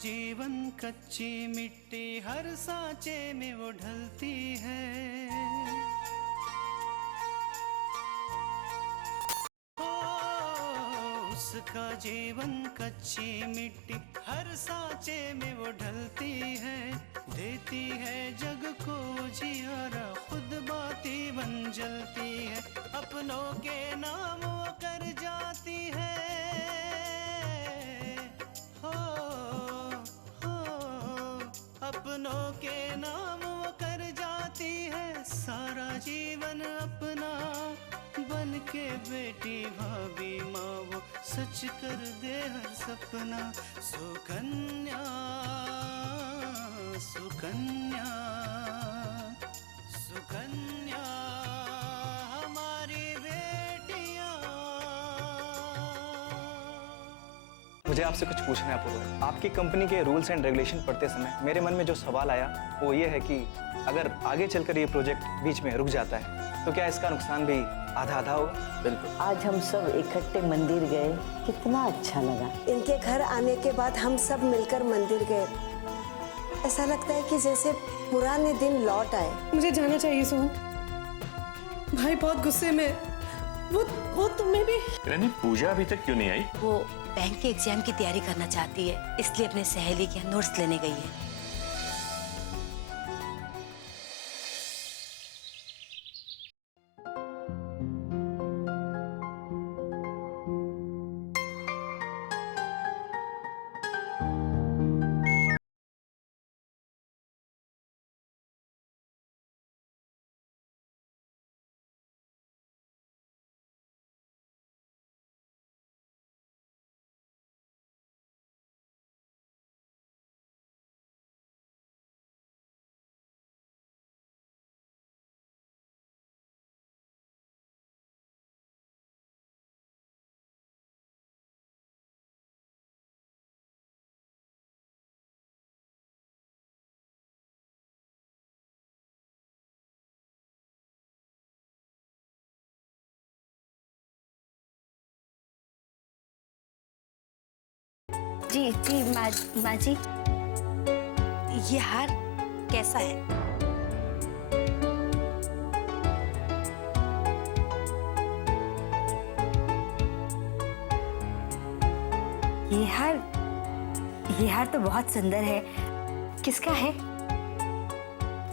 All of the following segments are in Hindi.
जीवन कच्ची मिट्टी हर सांचे में वो ढलती है। उसका जीवन कच्ची मिट्टी हर सांचे में वो ढलती है। देती है जग को जियारा, खुद बाती बन जलती है। अपनों के नाम वो कर जाती है। हो अपनों के नाम वो कर जाती है। सारा जीवन अपना बन के बेटी भाभी माँ वो सच कर दे हर सपना। सुकन्या सुकन्या सुकन्या हमारी बेटियाँ। मुझे आपसे कुछ पूछना है अपूर्वा। आपकी कंपनी के रूल्स एंड रेगुलेशन पढ़ते समय मेरे मन में जो सवाल आया वो ये है कि अगर आगे चलकर ये प्रोजेक्ट बीच में रुक जाता है तो क्या इसका नुकसान भी आधा आधा होगा? बिल्कुल। आज हम सब इकट्ठे मंदिर गए, कितना अच्छा लगा। इनके घर आने के बाद हम सब मिलकर मंदिर गए। ऐसा लगता है कि जैसे पुराने दिन लौट आए। मुझे जाना चाहिए सोहन, भाई बहुत गुस्से में। वो तुम्हें भी। रानी पूजा अभी तक क्यों नहीं आई? वो बैंक के एग्जाम की तैयारी करना चाहती है, इसलिए अपने सहेली के यहाँ नोट्स लेने गई है। जी जी माँ जी, ये हार कैसा है? ये हार तो बहुत सुंदर है। किसका है?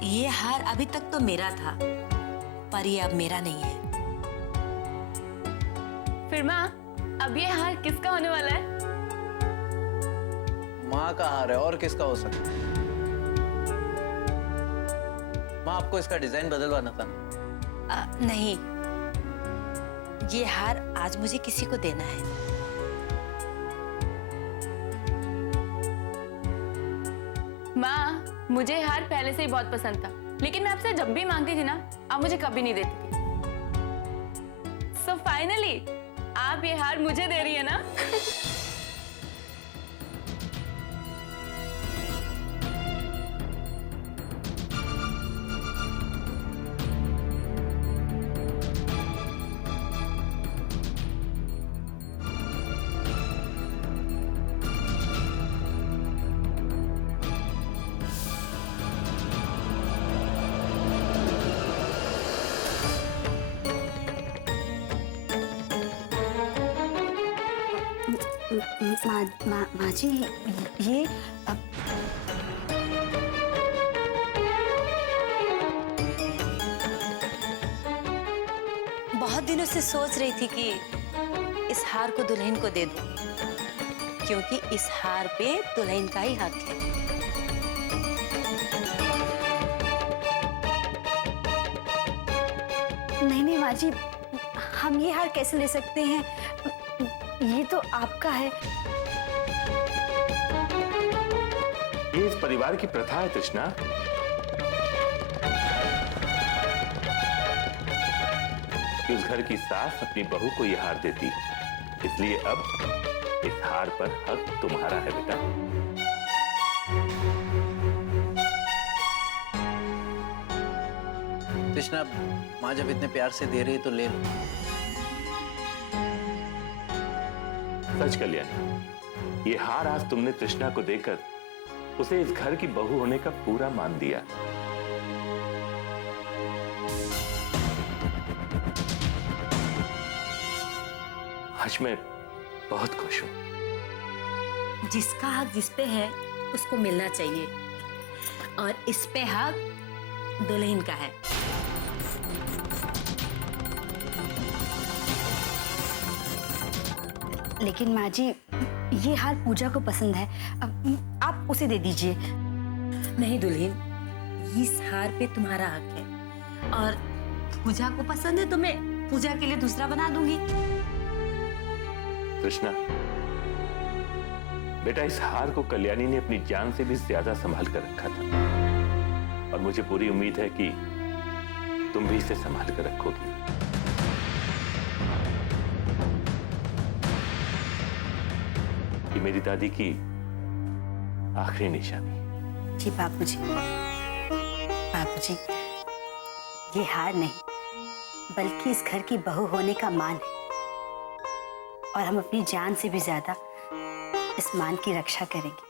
ये हार अभी तक तो मेरा था, पर ये अब मेरा नहीं है। फिर माँ, अब ये हार किसका होने वाला है? माँ का हार है, और किसका हो सकता है? माँ, आपको इसका डिजाइन बदलवाना था ना? नहीं, ये हार आज मुझे किसी को देना है। माँ, मुझे हार पहले से ही बहुत पसंद था, लेकिन मैं आपसे जब भी मांगती थी ना, आप मुझे कभी नहीं देती थी। So finally, आप ये हार मुझे दे रही है ना? माँ जी, ये बहुत दिनों से सोच रही थी कि इस हार को दुल्हन को दे दूं, क्योंकि इस हार पे दुल्हन का ही हक है। नहीं माँ जी, हम ये हार कैसे ले सकते हैं? ये तो आपका है। ये इस परिवार की प्रथा है तृष्णा। कि उस घर की सास अपनी बहू को ये हार देती, इसलिए अब इस हार पर हक तुम्हारा है बेटा। तृष्णा, माँ जब इतने प्यार से दे रही है तो ले लो। सच कल्याणी, ये हार आज तुमने तृष्णा को देकर उसे इस घर की बहू होने का पूरा मान दिया। आज मैं बहुत खुश हूं। जिसका हक जिस पे है उसको मिलना चाहिए, और इस पे हक दुल्हन का है। लेकिन माँ जी, ये हार पूजा को पसंद है, अब आप उसे दे दीजिए। नहीं दुल्हन, इस हार पे तुम्हारा हक है, और पूजा को पसंद है तो मैं पूजा के लिए दूसरा बना दूंगी। कृष्णा, बेटा, इस हार को कल्याणी ने अपनी जान से भी ज्यादा संभाल कर रखा था, और मुझे पूरी उम्मीद है कि तुम भी इसे संभाल कर रखोगी। ये मेरी दादी की आखिरी निशानी। जी बापूजी, बापूजी, ये हार नहीं बल्कि इस घर की बहू होने का मान है, और हम अपनी जान से भी ज्यादा इस मान की रक्षा करेंगे।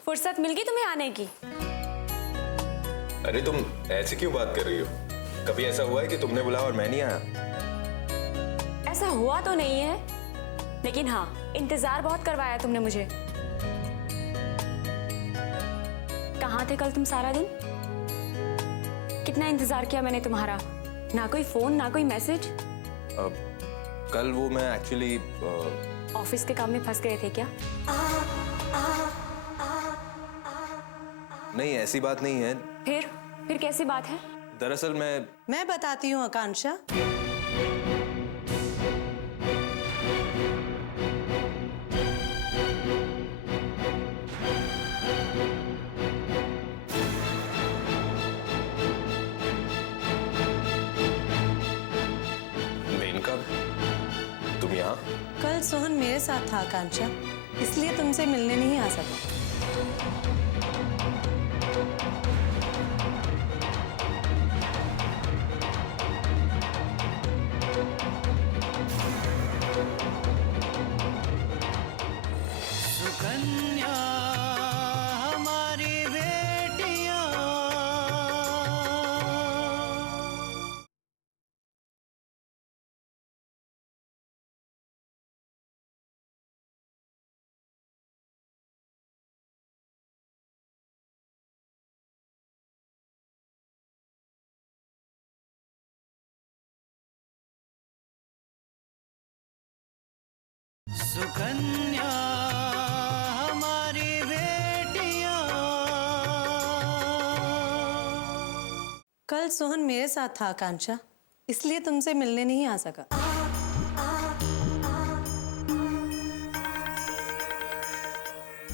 फुर्सत मिल गई तुम्हें आने की? अरे तुम ऐसे क्यों बात कर रही हो? कभी ऐसा हुआ है कि तुमने बुलाया और मैं नहीं आया? ऐसा हुआ तो नहीं है, लेकिन हाँ, इंतजार बहुत करवाया तुमने मुझे। कहाँ थे कल तुम सारा दिन? कितना इंतजार किया मैंने तुम्हारा, ना कोई फोन ना कोई मैसेज। कल वो मैं एक्चुअली ऑफिस के काम में फंस गए थे क्या? नहीं, ऐसी बात नहीं है। फिर कैसी बात है? दरअसल मैं बताती हूँ आकांक्षा। मेनका, तुम यहाँ? कल सोहन मेरे साथ था आकांक्षा, इसलिए तुमसे मिलने नहीं आ सका। सुकन्या हमारी बेटियां, सुकन्या हमारी बेटियां। कल सोहन मेरे साथ था आकांक्षा, इसलिए तुमसे मिलने नहीं आ सका।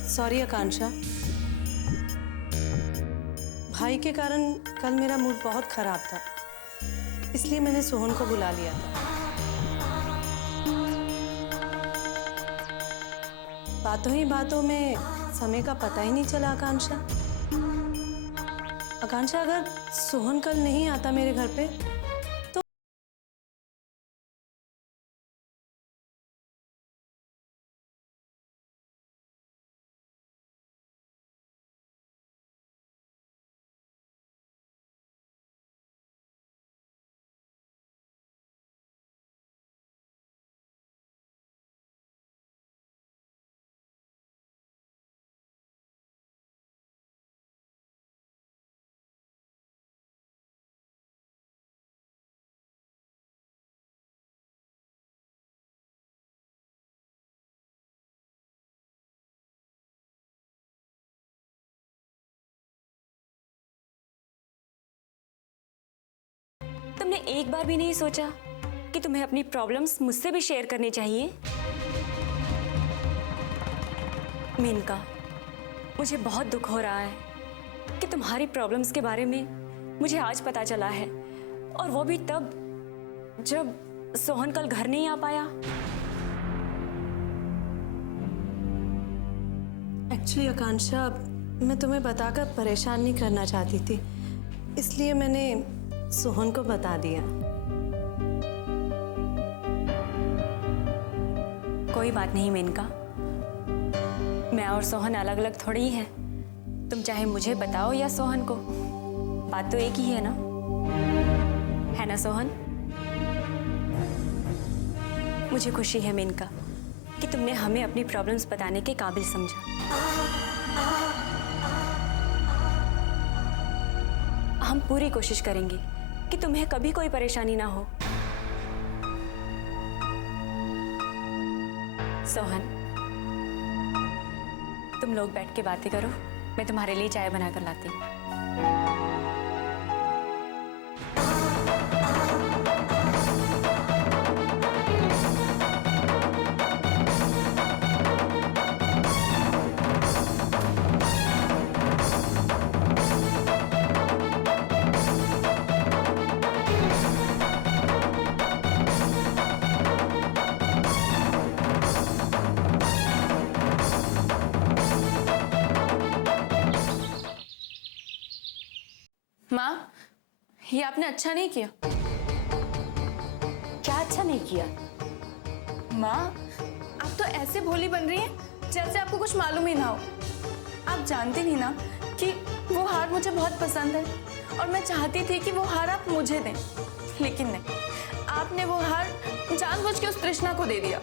सॉरी आकांक्षा, भाई के कारण कल मेरा मूड बहुत खराब था, इसलिए मैंने सोहन को बुला लिया था। बातों ही बातों में समय का पता ही नहीं चला आकांक्षा। आकांक्षा, अगर सोहन कल नहीं आता मेरे घर पे तो तुमने एक बार भी नहीं सोचा कि तुम्हें अपनी प्रॉब्लम्स मुझसे भी शेयर करनी चाहिए? मेनका, मुझे बहुत दुख हो रहा है कि तुम्हारी प्रॉब्लम्स के बारे में मुझे आज पता चला है, और वो भी तब जब सोहन कल घर नहीं आ पाया। एक्चुअली आकांक्षा, मैं तुम्हें बताकर परेशान नहीं करना चाहती थी, इसलिए मैंने सोहन को बता दिया। कोई बात नहीं मेनका, मैं और सोहन अलग अलग थोड़ी ही हैं। तुम चाहे मुझे बताओ या सोहन को, बात तो एक ही है ना सोहन? मुझे खुशी है मेनका कि तुमने हमें अपनी प्रॉब्लम्स बताने के काबिल समझा। हम पूरी कोशिश करेंगे कि तुम्हें कभी कोई परेशानी ना हो। सोहन, तुम लोग बैठ के बातें करो, मैं तुम्हारे लिए चाय बनाकर लाती हूँ। माँ, ये आपने अच्छा नहीं किया। क्या अच्छा नहीं किया? माँ, आप तो ऐसे भोली बन रही हैं जैसे आपको कुछ मालूम ही ना हो। आप जानती नहीं ना कि वो हार मुझे बहुत पसंद है और मैं चाहती थी कि वो हार आप मुझे दें, लेकिन नहीं, आपने वो हार जानबूझ के उस तृष्णा को दे दिया।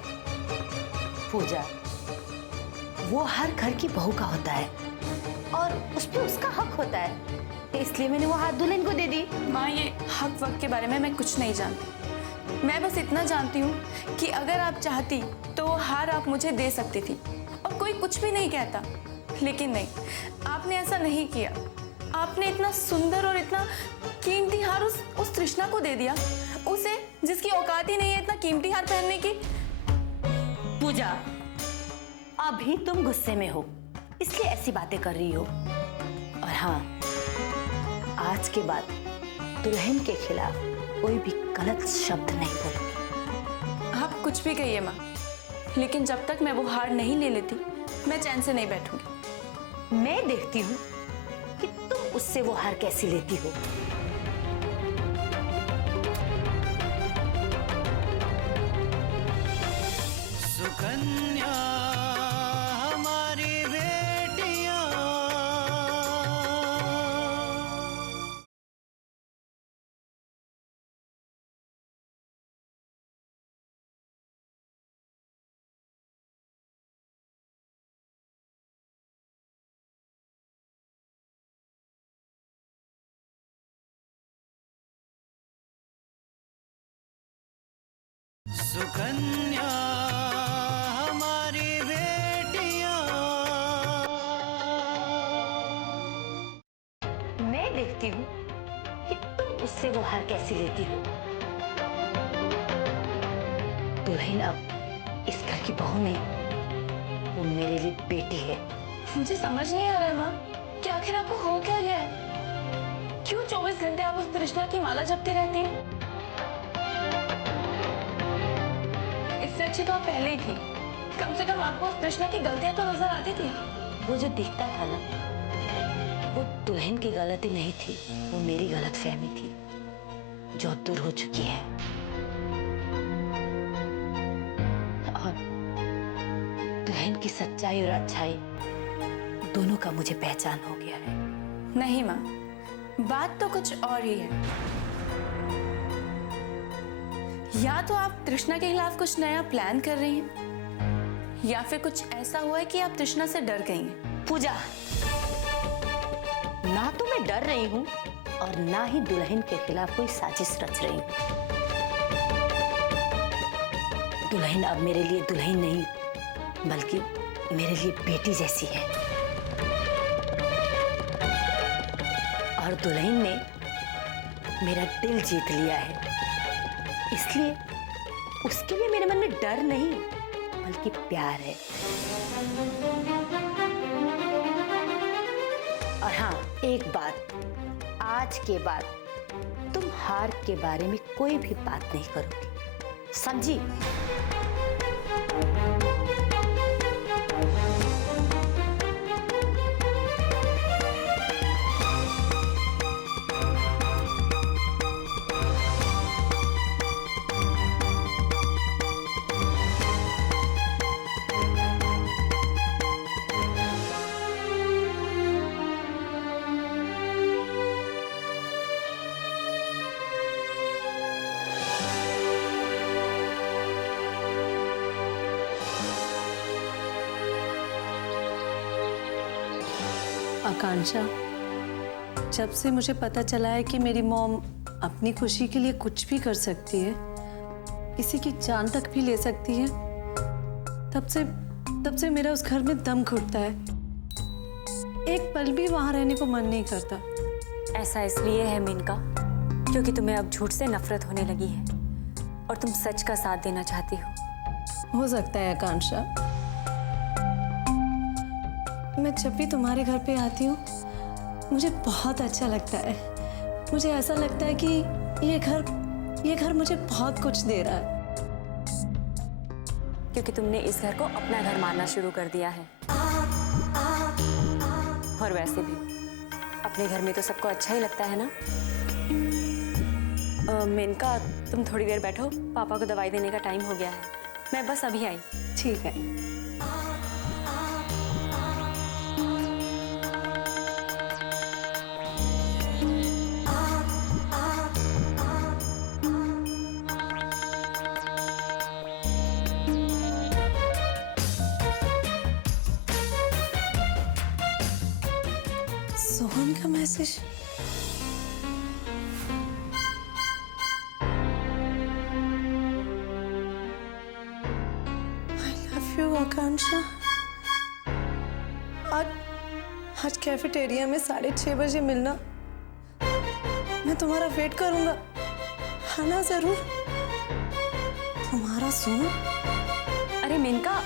पूजा, वो हर घर की बहू का होता है और उस पे उसका हक होता है, इसलिए मैंने वो हार दुल्हन को दे दी। माँ, ये हक वक्त के बारे में मैं कुछ नहीं जानती। मैं बस इतना जानती हूँ कि अगर आप चाहती तो वो हार आप मुझे दे सकती थी और कोई कुछ भी नहीं कहता, लेकिन नहीं, आपने ऐसा नहीं किया। आपने इतना सुंदर और इतना कीमती हार उस तृष्णा को दे दिया, उसे जिसकी औकात ही नहीं है इतना कीमती हार पहनने की। पूजा, अभी तुम गुस्से में हो, इसलिए ऐसी बातें कर रही हो। और हाँ, आज के बाद दुल्हन के खिलाफ कोई भी गलत शब्द नहीं बोलूंगी। आप कुछ भी कहिए माँ, लेकिन जब तक मैं वो हार नहीं ले लेती मैं चैन से नहीं बैठूंगी। मैं देखती हूँ कि तुम उससे वो हार कैसी लेती हो। सुकन्या हमारी बेटियां, सुकन्या हमारी बेटियां। मैं देखती हूँ कि तुम उससे वो हार कैसी लेती हो। दुल्हन अब इस घर की बहू नहीं, वो मेरे लिए बेटी है। मुझे समझ नहीं आ रहा है माँ कि आखिर आपको हो क्या गया है? क्यों 24 घंटे आप उस तृष्णा की माला जपती रहती हैं? इससे अच्छी तो आप पहले ही थी। कम से कम आपको उस तृष्णा की गलतियां तो नजर आती थी। वो जो दिखता था ना, वो दुल्हन की गलती नहीं थी, वो मेरी गलतफहमी थी जो दूर हो चुकी है। और दुल्हन की सच्चाई और अच्छाई दोनों का मुझे पहचान हो गया है। नहीं माँ, बात तो कुछ और ही है। या तो आप तृष्णा के खिलाफ कुछ नया प्लान कर रही हैं, या फिर कुछ ऐसा हुआ है कि आप तृष्णा से डर गई हैं। पूजा, ना तो मैं डर रही हूँ और ना ही दुल्हन के खिलाफ कोई साजिश रच रही हूँ। दुल्हन अब मेरे लिए दुल्हन नहीं, बल्कि मेरे लिए बेटी जैसी है। और दुल्हन ने मेरा दिल जीत लिया है, इसलिए उसके लिए मेरे मन में डर नहीं बल्कि प्यार है। और हाँ, एक बात, आज के बाद तुम हार के बारे में कोई भी बात नहीं करोगी, समझी? आकांक्षा, जब से मुझे पता चला है कि मेरी मॉम अपनी खुशी के लिए कुछ भी कर सकती है, किसी की जान तक भी ले सकती है, तब से मेरा उस घर में दम घुटता है। एक पल भी वहां रहने को मन नहीं करता। ऐसा इसलिए है मेनका, क्योंकि तुम्हें अब झूठ से नफरत होने लगी है और तुम सच का साथ देना चाहती हो सकता है आकांक्षा। मैं जब भी तुम्हारे घर पे आती हूँ मुझे बहुत अच्छा लगता है। मुझे ऐसा लगता है कि ये घर मुझे बहुत कुछ दे रहा है। क्योंकि तुमने इस घर को अपना घर मानना शुरू कर दिया है। और वैसे भी अपने घर में तो सबको अच्छा ही लगता है ना। मेनका, तुम थोड़ी देर बैठो, पापा को दवाई देने का टाइम हो गया है। मैं बस अभी आई। ठीक है। सोहन का मैसेज। आकांक्षा, आज कैफेटेरिया में 6:30 बजे मिलना। मैं तुम्हारा वेट करूंगा, है ना? जरूर। तुम्हारा सोहन। अरे मेनका,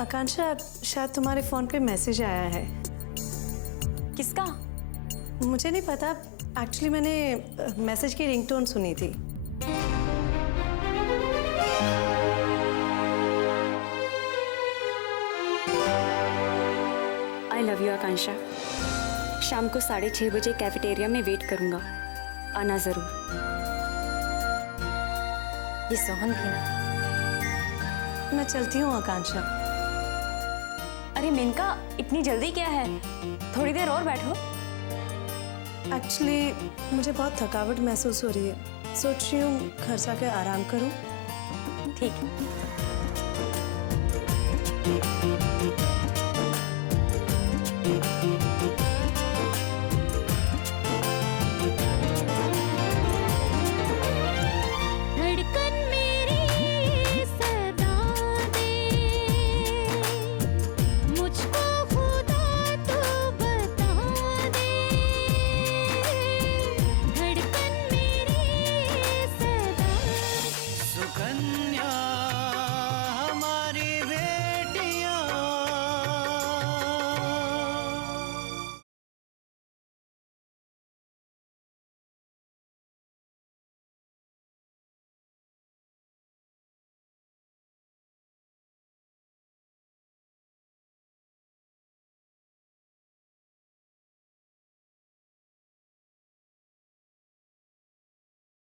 आकांक्षा, शायद तुम्हारे फोन पे मैसेज आया है। किसका? मुझे नहीं पता। एक्चुअली मैंने मैसेज की रिंगटोन सुनी थी। आई लव यू आकांक्षा। शाम को 6:30 बजे कैफेटेरिया में वेट करूंगा, आना जरूर। ये सोहन भी ना। मैं चलती हूँ आकांक्षा। अरे मेनका, इतनी जल्दी क्या है? थोड़ी देर और बैठो। एक्चुअली मुझे बहुत थकावट महसूस हो रही है। सोच रही हूँ घर जाकर आराम करूँ। ठीक है।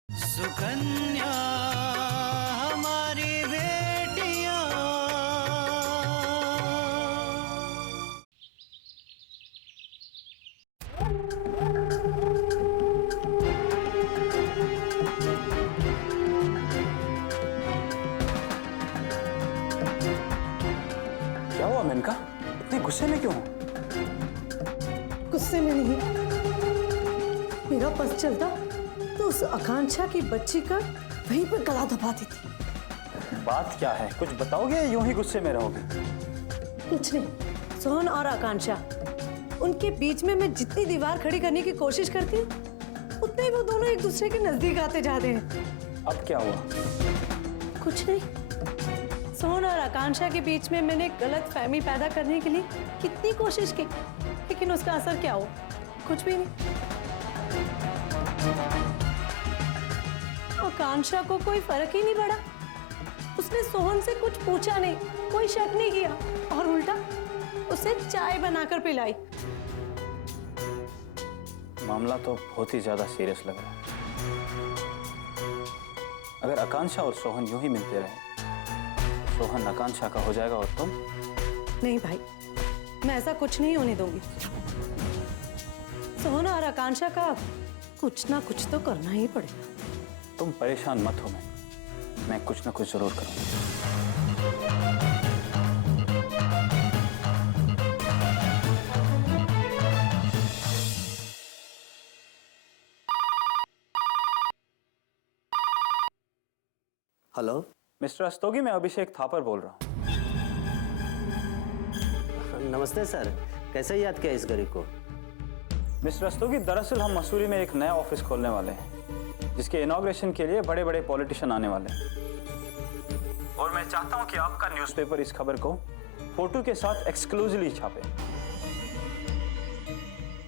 सुकन्या हमारी बेटियां। क्या हुआ मेनका? इतने गुस्से में क्यों हो? गुस्से में नहीं, मेरा पस चलता तो उस आकांक्षा की बच्ची का वहीं पर गला दबा देती। बात क्या है? कुछ बताओगे? यूं ही गुस्से में रहोगे? कुछ नहीं, सोहन और आकांक्षा, उनके बीच में मैं जितनी दीवार खड़ी करने की कोशिश करती हूँ उतने ही वो दोनों एक दूसरे के नजदीक आते जाते हैं। अब क्या हुआ? कुछ नहीं, सोहन और आकांक्षा के बीच में मैंने गलत फहमी पैदा करने के लिए कितनी कोशिश की, लेकिन उसका असर क्या हुआ? कुछ भी नहीं। आकांक्षा को कोई फर्क ही नहीं पड़ा। उसने सोहन से कुछ पूछा नहीं, कोई शक नहीं किया और उल्टा उसे चाय बनाकर पिलाई। मामला तो बहुत ही ज्यादा सीरियस लग रहा है। अगर आकांक्षा और सोहन यूं ही मिलते रहे, सोहन आकांक्षा का हो जाएगा और तुम? नहीं भाई, मैं ऐसा कुछ नहीं होने दूंगी। सोहन और आकांक्षा का कुछ ना कुछ तो करना ही पड़ेगा। तुम परेशान मत हो। मैं मैं कुछ ना कुछ जरूर करूंगा। हेलो मिस्टर रस्तोगी, मैं अभिषेक थापर बोल रहा हूँ। नमस्ते सर, कैसे याद किया इस गरीब को? मिस्टर रस्तोगी, दरअसल हम मसूरी में एक नया ऑफिस खोलने वाले हैं, जिसके इनॉग्रेशन के लिए बड़े बड़े पॉलिटिशियन आने वाले हैं। और मैं चाहता हूँ कि आपका न्यूज़पेपर इस खबर को फोटो के साथ एक्सक्लूसिवली छापे।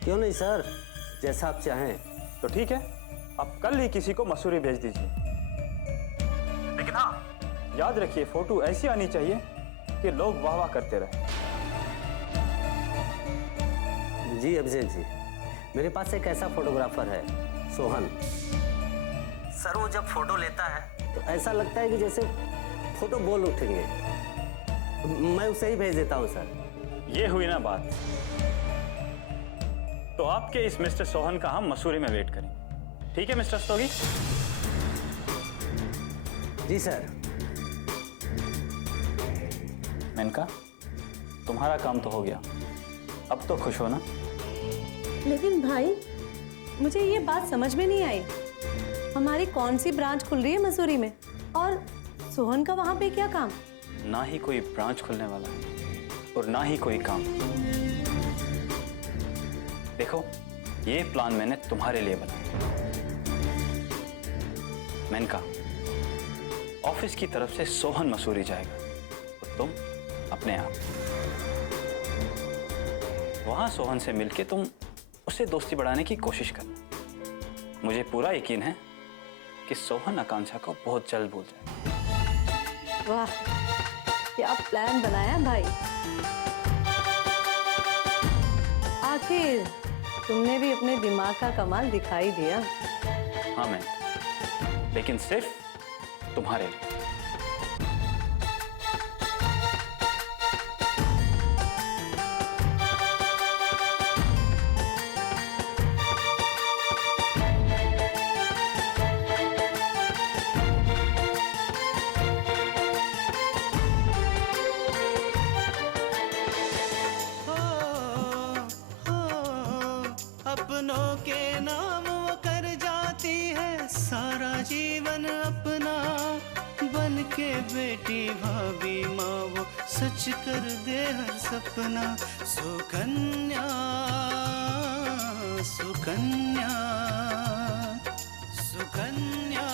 क्यों नहीं सर, जैसा आप चाहें। तो ठीक है, आप कल ही किसी को मसूरी भेज दीजिए। लेकिन हाँ, याद रखिए फोटो ऐसी आनी चाहिए कि लोग वाह वाह करते रहे। जी अभिषेक जी, मेरे पास एक ऐसा फोटोग्राफर है, सोहन सर। वो जब फोटो लेता है तो ऐसा लगता है कि जैसे फोटो बोल उठेंगे। मैं उसे ही भेज देता हूँ सर। ये हुई ना बात। तो आपके इस मिस्टर सोहन का हम मसूरी में वेट करेंगे। ठीक है मिस्टर रस्तोगी? जी सर। मेनका, तुम्हारा काम तो हो गया, अब तो खुश हो ना? लेकिन भाई, मुझे ये बात समझ में नहीं आई, हमारी कौन सी ब्रांच खुल रही है मसूरी में, और सोहन का वहां पे क्या काम? ना ही कोई ब्रांच खुलने वाला है और ना ही कोई काम। देखो, ये प्लान मैंने तुम्हारे लिए बनाया। मेनका, ऑफिस की तरफ से सोहन मसूरी जाएगा और तुम अपने आप। वहां सोहन से मिलके तुम उससे दोस्ती बढ़ाने की कोशिश करना। मुझे पूरा यकीन है कि सोहन आकांक्षा को बहुत जल्द भूल जाएगा। वाह, क्या प्लान बनाया भाई। आखिर तुमने भी अपने दिमाग का कमाल दिखाई दिया। हाँ मैं, लेकिन सिर्फ तुम्हारे लिए। अपनों के नाम वो कर जाती है सारा जीवन अपना, बन के बेटी भाभी माँ वो सच कर दे हर सपना। सुकन्या सुकन्या सुकन्या